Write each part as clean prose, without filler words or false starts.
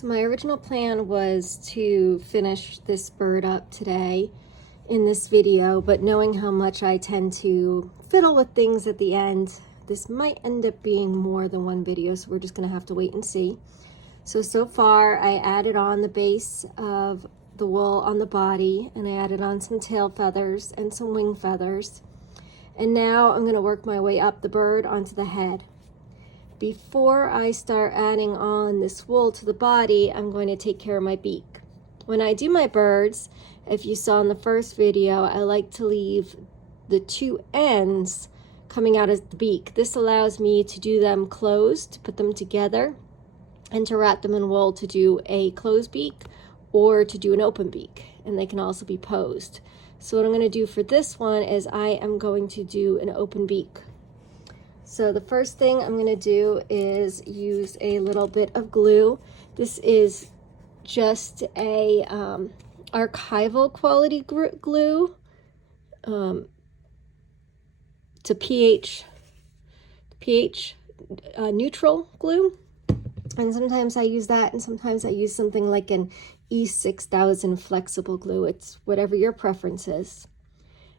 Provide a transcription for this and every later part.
So my original plan was to finish this bird up today in this video, but knowing how much I tend to fiddle with things at the end, this might end up being more than one video, so we're just gonna have to wait and see. So far I added on the base of the wool on the body, and I added on some tail feathers and some wing feathers. And now I'm gonna work my way up the bird onto the head. Before I start adding on this wool to the body, I'm going to take care of my beak. When I do my birds, if you saw in the first video, I like to leave the two ends coming out as the beak. This allows me to do them closed, to put them together, and to wrap them in wool to do a closed beak or to do an open beak, and they can also be posed. So what I'm going to do for this one is I am going to do an open beak. So the first thing I'm going to do is use a little bit of glue. This is just a archival quality glue. It's a pH neutral glue. And sometimes I use that, and sometimes I use something like an E6000 flexible glue. It's whatever your preference is.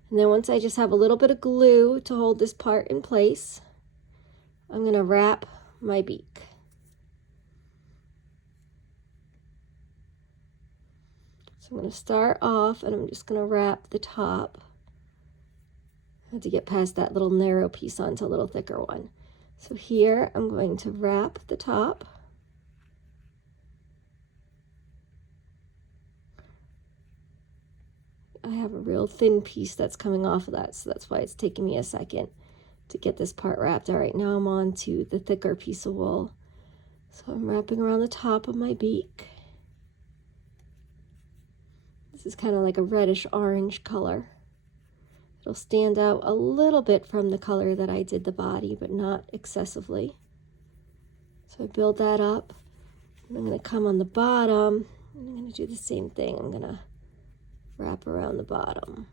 And then once I just have a little bit of glue to hold this part in place, I'm going to wrap my beak. So I'm going to start off, and I'm just going to wrap the top. I had to get past that little narrow piece onto a little thicker one. So here I'm going to wrap the top. I have a real thin piece that's coming off of that, so that's why it's taking me a second to get this part wrapped. All right, now I'm on to the thicker piece of wool. So I'm wrapping around the top of my beak. This is kind of like a reddish orange color. It'll stand out a little bit from the color that I did the body, but not excessively. So I build that up, and I'm going to come on the bottom, and I'm going to do the same thing. I'm going to wrap around the bottom.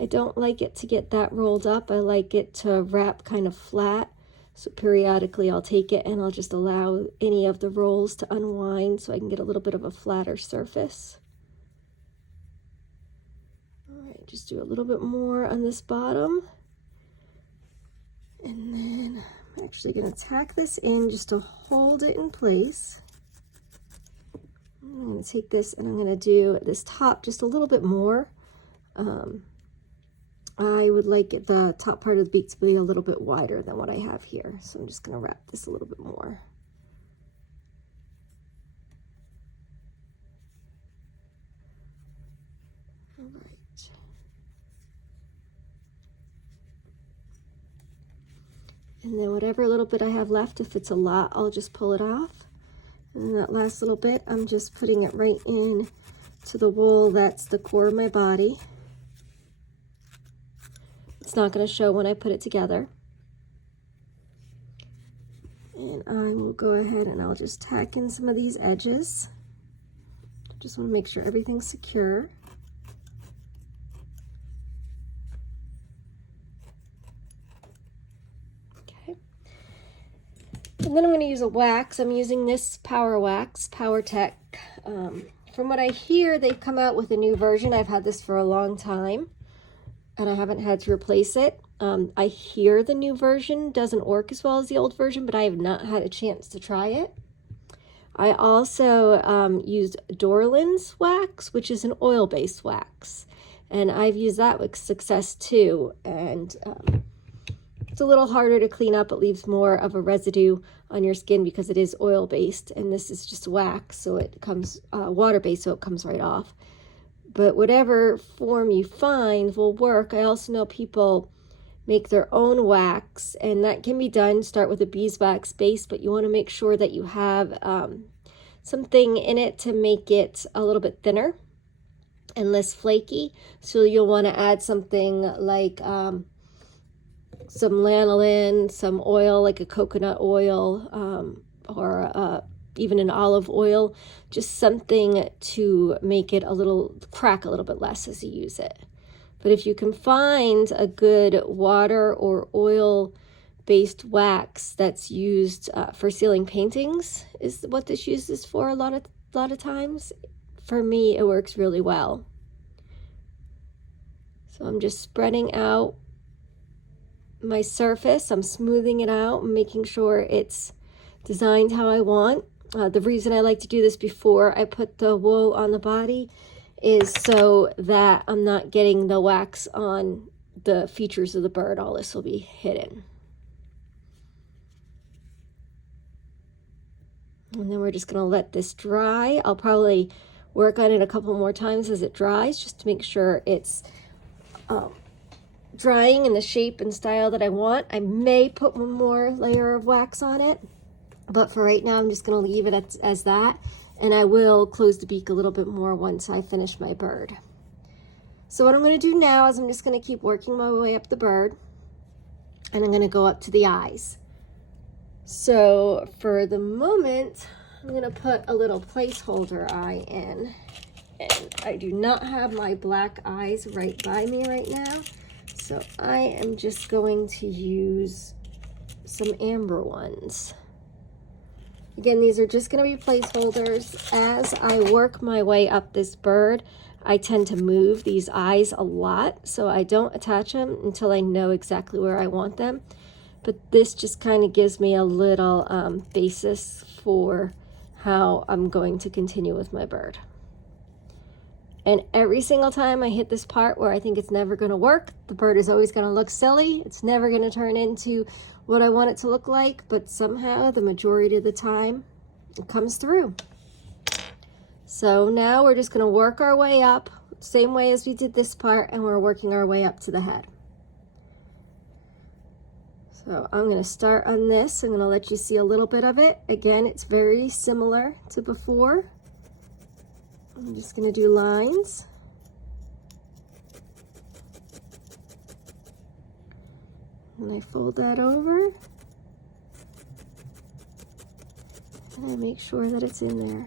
I don't like it to get that rolled up. I like it to wrap kind of flat. So periodically I'll take it and I'll just allow any of the rolls to unwind so I can get a little bit of a flatter surface. All right, just do a little bit more on this bottom. And then I'm actually going to tack this in just to hold it in place. I'm going to take this and I'm going to do this top just a little bit more. I would like the top part of the beak to be a little bit wider than what I have here. So I'm just going to wrap this a little bit more. All right. And then whatever little bit I have left, if it's a lot, I'll just pull it off. And then that last little bit, I'm just putting it right in to the wool that's the core of my body. It's not going to show when I put it together. And I will go ahead and I'll just tack in some of these edges. Just want to make sure everything's secure. Okay. And then I'm going to use a wax. I'm using this Power Wax, Power Tech. From what I hear, they've come out with a new version. I've had this for a long time, and I haven't had to replace it. I hear the new version doesn't work as well as the old version, but I have not had a chance to try it. I also used Dorland's wax, which is an oil-based wax, and I've used that with success too. And it's a little harder to clean up. It leaves more of a residue on your skin because it is oil-based, and this is just wax, so it comes water-based, so it comes right off. But whatever form you find will work. I also know people make their own wax, and that can be done. Start with a beeswax base, but you want to make sure that you have something in it to make it a little bit thinner and less flaky. So you'll want to add something like some lanolin, some oil like a coconut oil, or even in olive oil, just something to make it crack a little bit less as you use it. But if you can find a good water or oil based wax that's used for sealing paintings, is what this uses for a lot of times. For me, it works really well. So I'm just spreading out my surface. I'm smoothing it out, making sure it's designed how I want. The reason I like to do this before I put the wool on the body is so that I'm not getting the wax on the features of the bird. All this will be hidden. And then we're just going to let this dry. I'll probably work on it a couple more times as it dries, just to make sure it's drying in the shape and style that I want. I may put one more layer of wax on it, but for right now I'm just going to leave it as that, and I will close the beak a little bit more once I finish my bird. So what I'm going to do now is I'm just going to keep working my way up the bird, and I'm going to go up to the eyes. So for the moment, I'm going to put a little placeholder eye in, and I do not have my black eyes right by me right now, so I am just going to use some amber ones. Again, these are just going to be placeholders. As I work my way up this bird, I tend to move these eyes a lot, so I don't attach them until I know exactly where I want them. But this just kind of gives me a little basis for how I'm going to continue with my bird. And every single time I hit this part where I think it's never going to work, the bird is always going to look silly. It's never going to turn into what I want it to look like, but somehow the majority of the time it comes through. So now we're just going to work our way up, same way as we did this part, and we're working our way up to the head. So I'm going to start on this. I'm going to let you see a little bit of it. Again, it's very similar to before. I'm just going to do lines. And I fold that over. And I make sure that it's in there.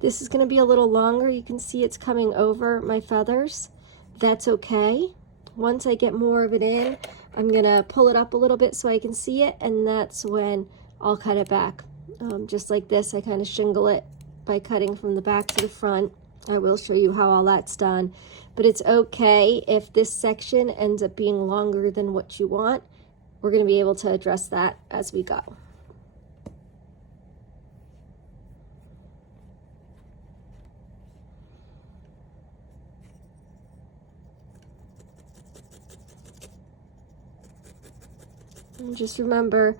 This is going to be a little longer. You can see it's coming over my feathers. That's okay. Once I get more of it in, I'm going to pull it up a little bit so I can see it, and that's when I'll cut it back. Just like this, I kind of shingle it by cutting from the back to the front. I will show you how all that's done, but it's okay if this section ends up being longer than what you want. We're going to be able to address that as we go. And just remember,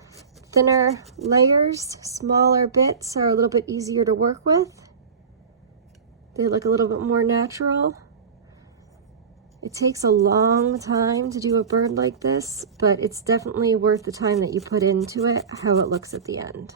thinner layers, smaller bits are a little bit easier to work with. They look a little bit more natural. It takes a long time to do a bird like this, but it's definitely worth the time that you put into it, how it looks at the end.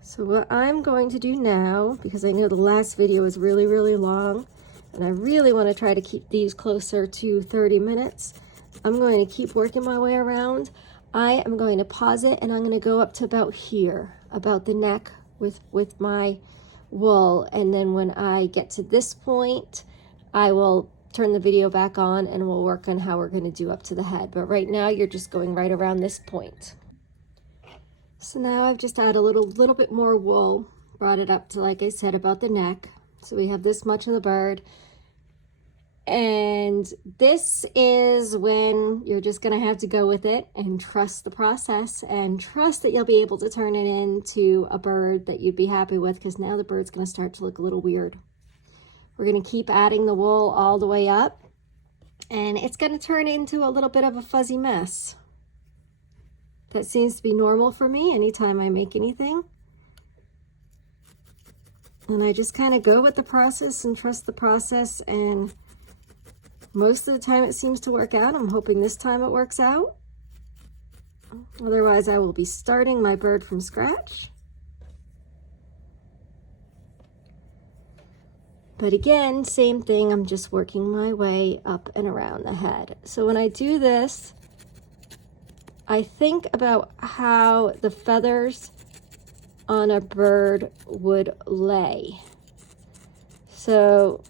So what I'm going to do now, because I know the last video was really, really long, and I really want to try to keep these closer to 30 minutes, I'm going to keep working my way around. I am going to pause it, and I'm going to go up to about here, about the neck with my wool, and then when I get to this point, I will turn the video back on and we'll work on how we're going to do up to the head. But right now, you're just going right around this point. So now I've just added a little bit more wool, brought it up to, like I said, about the neck. So we have this much of the bird. And this is when you're just going to have to go with it and trust the process and trust that you'll be able to turn it into a bird that you'd be happy with, because now the bird's going to start to look a little weird. We're going to keep adding the wool all the way up, and it's going to turn into a little bit of a fuzzy mess. That seems to be normal for me anytime I make anything. And I just kind of go with the process and trust the process, and most of the time it seems to work out. I'm hoping this time it works out. Otherwise, I will be starting my bird from scratch. But again, same thing, I'm just working my way up and around the head. So when I do this, I think about how the feathers on a bird would lay. So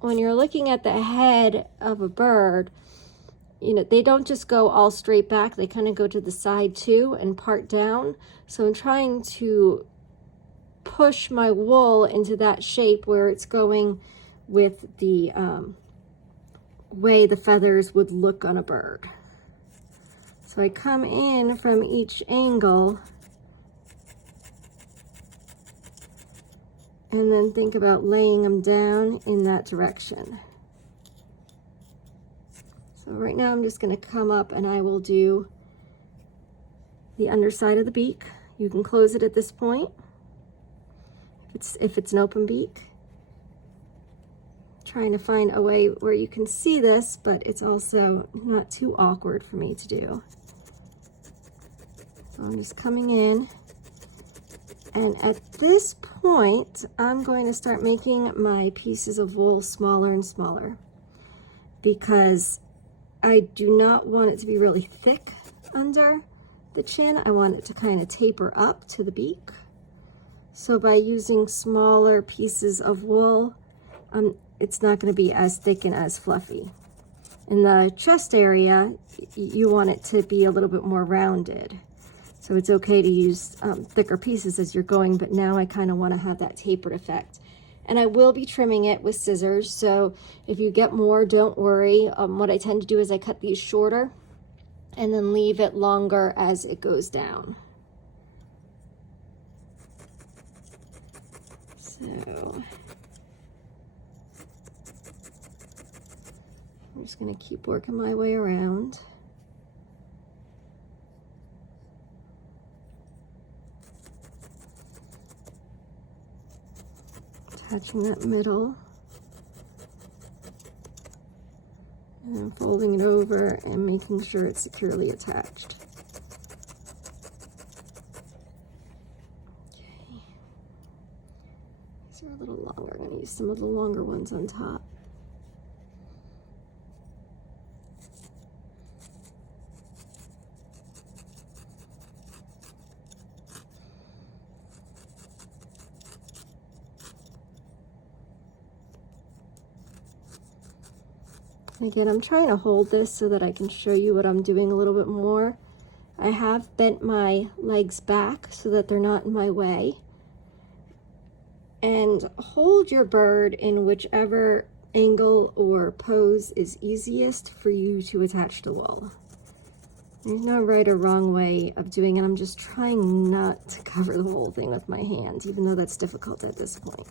when you're looking at the head of a bird, you know, they don't just go all straight back, they kind of go to the side too and part down. So I'm trying to push my wool into that shape where it's going with the way the feathers would look on a bird. So I come in from each angle and then think about laying them down in that direction. So right now I'm just going to come up and I will do the underside of the beak. You can close it at this point if it's an open beak. Trying to find a way where you can see this, but it's also not too awkward for me to do. So I'm just coming in, and at this point I'm going to start making my pieces of wool smaller and smaller, because I do not want it to be really thick under the chin. I want it to kind of taper up to the beak. So by using smaller pieces of wool, it's not going to be as thick and as fluffy. In the chest area, you want it to be a little bit more rounded. So it's okay to use thicker pieces as you're going, but now I kind of want to have that tapered effect. And I will be trimming it with scissors, so if you get more, don't worry. What I tend to do is I cut these shorter and then leave it longer as it goes down. So I'm just going to keep working my way around. Attaching that middle. And then folding it over and making sure it's securely attached. Okay. These are a little longer. I'm going to use some of the longer ones on top. Again, I'm trying to hold this so that I can show you what I'm doing a little bit more. I have bent my legs back so that they're not in my way. And hold your bird in whichever angle or pose is easiest for you to attach the wool. There's no right or wrong way of doing it. I'm just trying not to cover the whole thing with my hands, even though that's difficult at this point.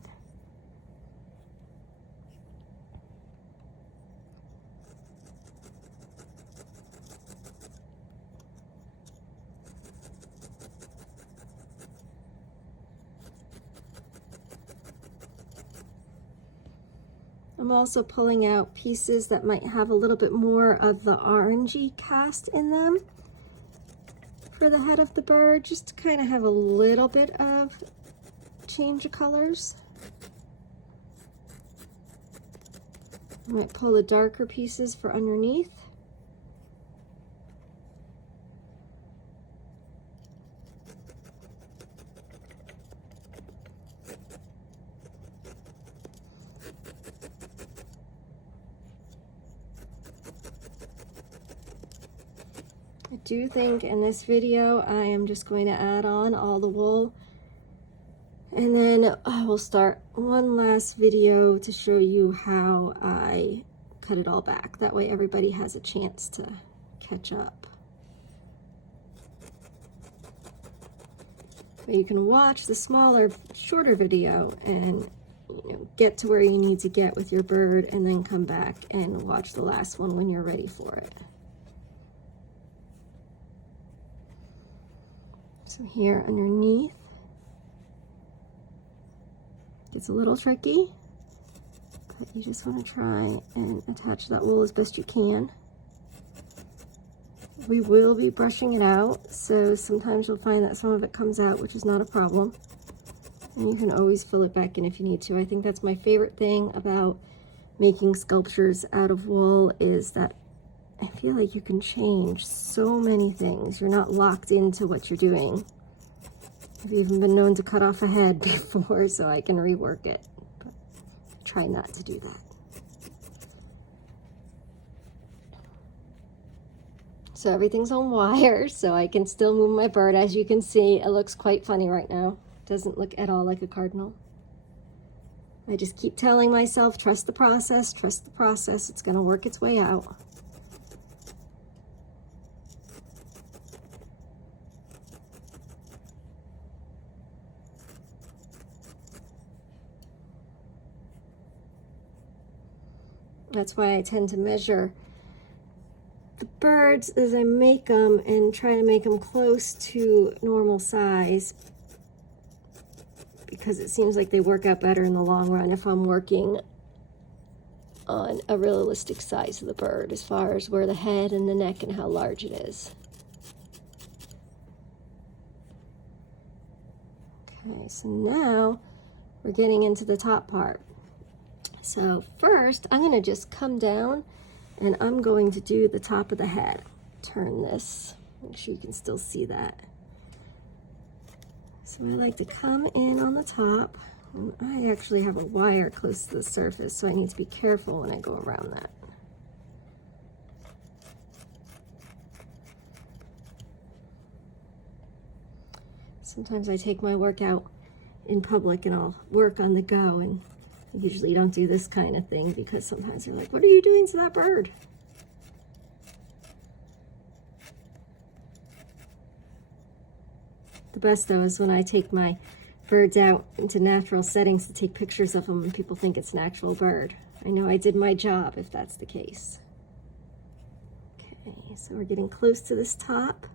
I'm also pulling out pieces that might have a little bit more of the orangey cast in them for the head of the bird, just to kind of have a little bit of change of colors. I might pull the darker pieces for underneath. I do think in this video I am just going to add on all the wool, and then I will start one last video to show you how I cut it all back. That way everybody has a chance to catch up. But you can watch the smaller, shorter video and get to where you need to get with your bird, and then come back and watch the last one when you're ready for it. So here underneath, it's a little tricky, but you just want to try and attach that wool as best you can. We will be brushing it out, so sometimes you'll find that some of it comes out, which is not a problem. And you can always fill it back in if you need to. I think that's my favorite thing about making sculptures out of wool, is that I feel like you can change so many things. You're not locked into what you're doing. I've even been known to cut off a head before so I can rework it. But try not to do that. So everything's on wire, so I can still move my bird. As you can see, it looks quite funny right now. Doesn't look at all like a cardinal. I just keep telling myself, trust the process, it's gonna work its way out. That's why I tend to measure the birds as I make them and try to make them close to normal size, because it seems like they work out better in the long run if I'm working on a realistic size of the bird as far as where the head and the neck and how large it is. Okay, so now we're getting into the top part. So first, I'm gonna just come down and I'm going to do the top of the head. Turn this, make sure you can still see that. So I like to come in on the top, and I actually have a wire close to the surface, so I need to be careful when I go around that. Sometimes I take my work out in public and I'll work on the go, and I usually don't do this kind of thing because sometimes they're like, what are you doing to that bird? The best though is when I take my birds out into natural settings to take pictures of them and people think it's an actual bird. I know I did my job if that's the case. Okay, so we're getting close to this top.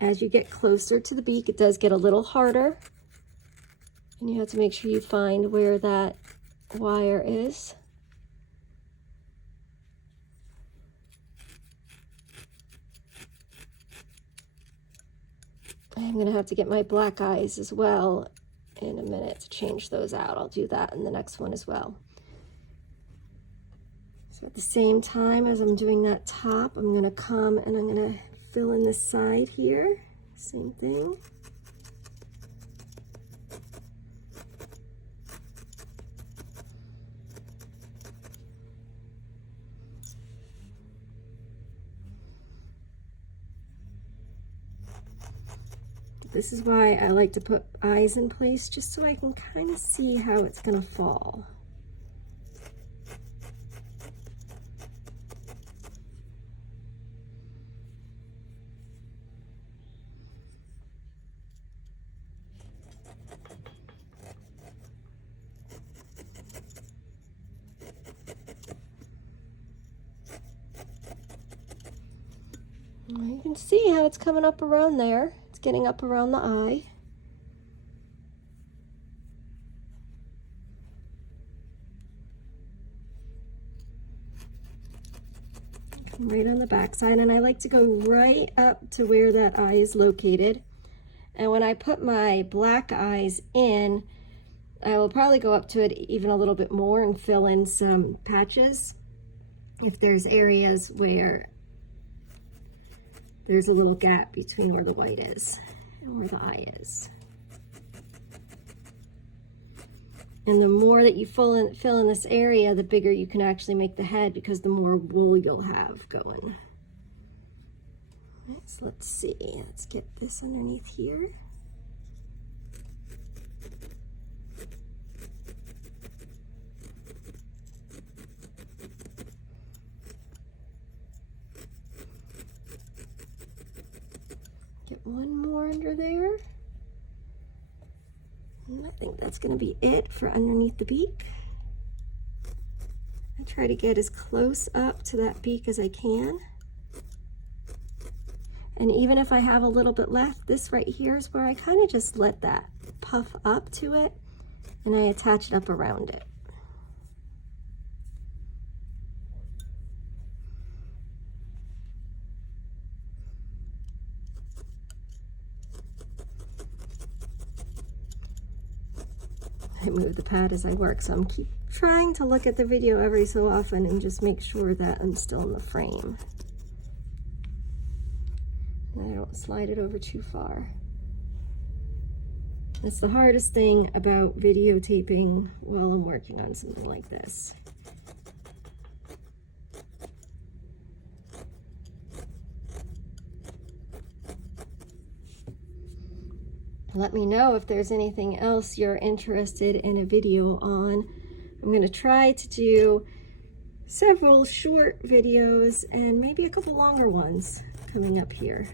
As you get closer to the beak, it does get a little harder. And you have to make sure you find where that wire is. I'm gonna have to get my black eyes as well in a minute to change those out. I'll do that in the next one as well. So at the same time as I'm doing that top, I'm gonna come and I'm gonna fill in this side here. Same thing. This is why I like to put eyes in place, just so I can kind of see how it's gonna fall. Well, you can see how it's coming up around there. It's getting up around the eye. Come right on the back side, and I like to go right up to where that eye is located. And when I put my black eyes in, I will probably go up to it even a little bit more and fill in some patches if there's areas where there's a little gap between where the white is and where the eye is. And the more that you fill in this area, the bigger you can actually make the head, because the more wool you'll have going. All right, so let's see, let's get this underneath here. Get one more under there. And I think that's going to be it for underneath the beak. I try to get as close up to that beak as I can. And even if I have a little bit left, this right here is where I kind of just let that puff up to it and I attach it up around it. I move the pad as I work, so I'm keep trying to look at the video every so often and just make sure that I'm still in the frame. And I don't slide it over too far. That's the hardest thing about videotaping while I'm working on something like this. Let me know if there's anything else you're interested in a video on. I'm going to try to do several short videos and maybe a couple longer ones coming up here.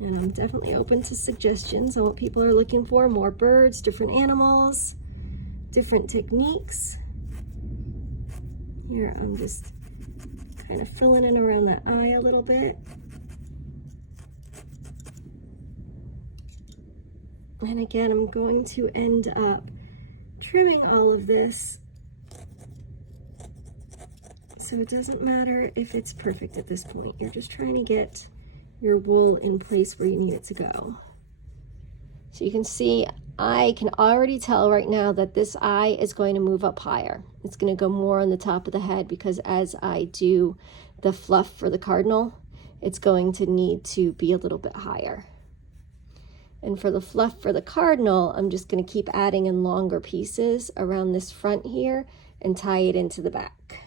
And I'm definitely open to suggestions on what people are looking for. More birds, different animals, different techniques. Here I'm just kind of filling in around that eye a little bit. And again, I'm going to end up trimming all of this, so it doesn't matter if it's perfect at this point. You're just trying to get your wool in place where you need it to go. So you can see, I can already tell right now that this eye is going to move up higher. It's going to go more on the top of the head, because as I do the fluff for the cardinal, it's going to need to be a little bit higher. And for the fluff for the cardinal, I'm just going to keep adding in longer pieces around this front here and tie it into the back.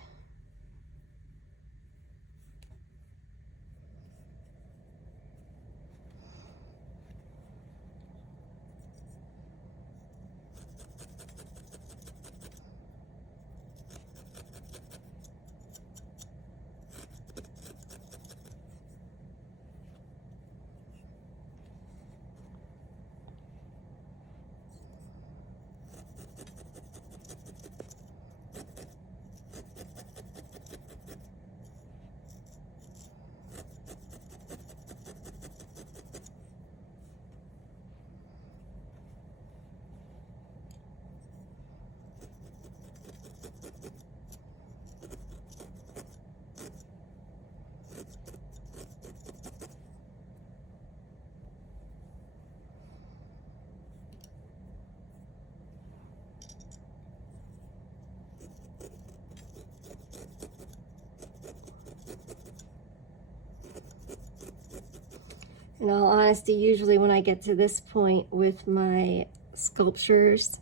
In all honesty, usually when I get to this point with my sculptures,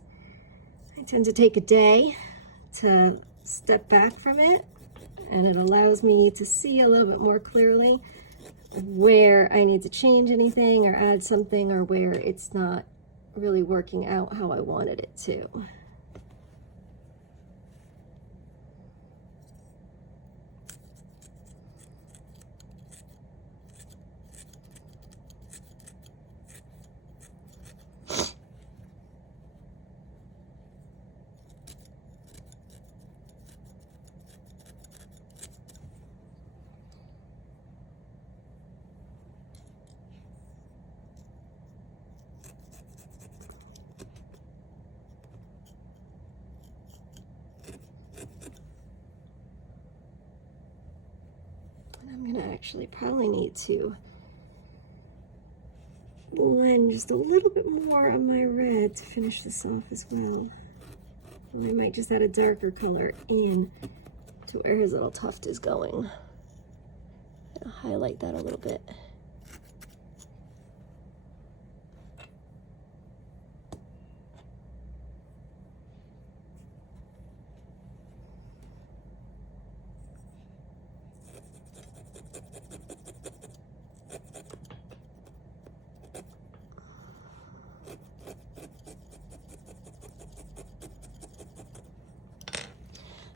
I tend to take a day to step back from it, and it allows me to see a little bit more clearly where I need to change anything or add something, or where it's not really working out how I wanted it to. I'm gonna actually probably need to blend just a little bit more on my red to finish this off as well. And I might just add a darker color in to where his little tuft is going. I'll highlight that a little bit.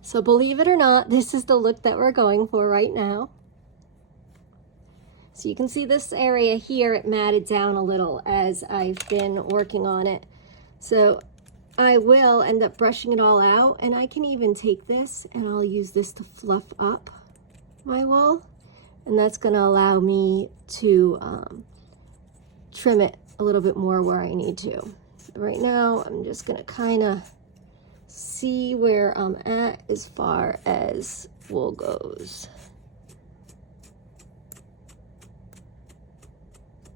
So believe it or not, this is the look that we're going for right now. So you can see this area here, it matted down a little as I've been working on it. So I will end up brushing it all out, and I can even take this and I'll use this to fluff up my wool. And that's gonna allow me to trim it a little bit more where I need to. So right now, I'm just gonna kinda see where I'm at as far as wool goes.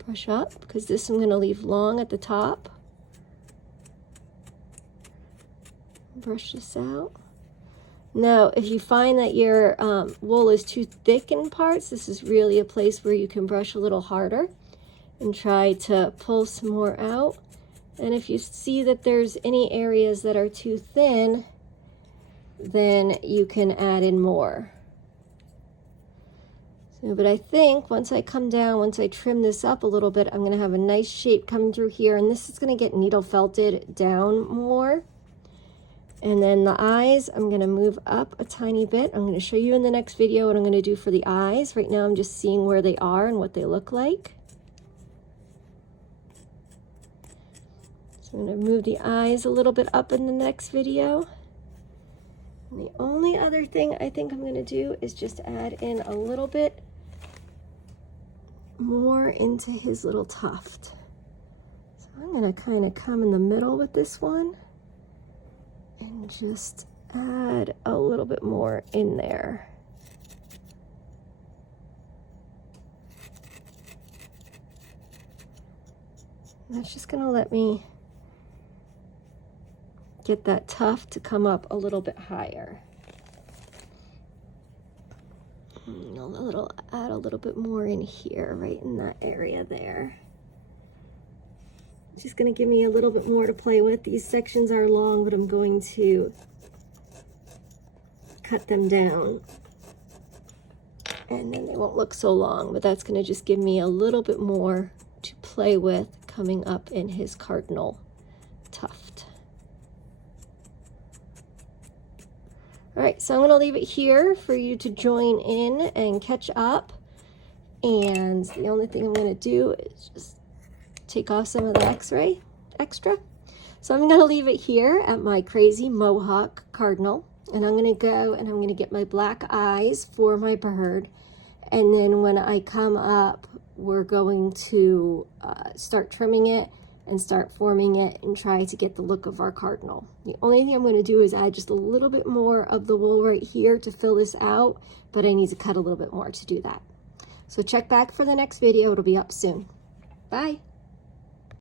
Brush up, because this I'm going to leave long at the top. Brush this out. Now, if you find that your wool is too thick in parts, this is really a place where you can brush a little harder and try to pull some more out. And if you see that there's any areas that are too thin, then you can add in more. So, but I think once I come down, once I trim this up a little bit, I'm going to have a nice shape coming through here, and this is going to get needle felted down more. And then the eyes, I'm going to move up a tiny bit. I'm going to show you in the next video what I'm going to do for the eyes. Right now I'm just seeing where they are and what they look like. So I'm going to move the eyes a little bit up in the next video. And the only other thing I think I'm going to do is just add in a little bit more into his little tuft. So I'm going to kind of come in the middle with this one and just add a little bit more in there. That's just going to let me get that tuft to come up a little bit higher. Add a little bit more in here, right in that area there. Just going to give me a little bit more to play with. These sections are long, but I'm going to cut them down. And then they won't look so long, but that's going to just give me a little bit more to play with coming up in his cardinal tuft. All right, so I'm going to leave it here for you to join in and catch up. And the only thing I'm going to do is just take off some of the extra. So I'm going to leave it here at my crazy mohawk cardinal. And I'm going to go and I'm going to get my black eyes for my bird. And then when I come up, we're going to start trimming it and start forming it and try to get the look of our cardinal. The only thing I'm going to do is add just a little bit more of the wool right here to fill this out, but I need to cut a little bit more to do that. So check back for the next video. It'll be up soon. Bye.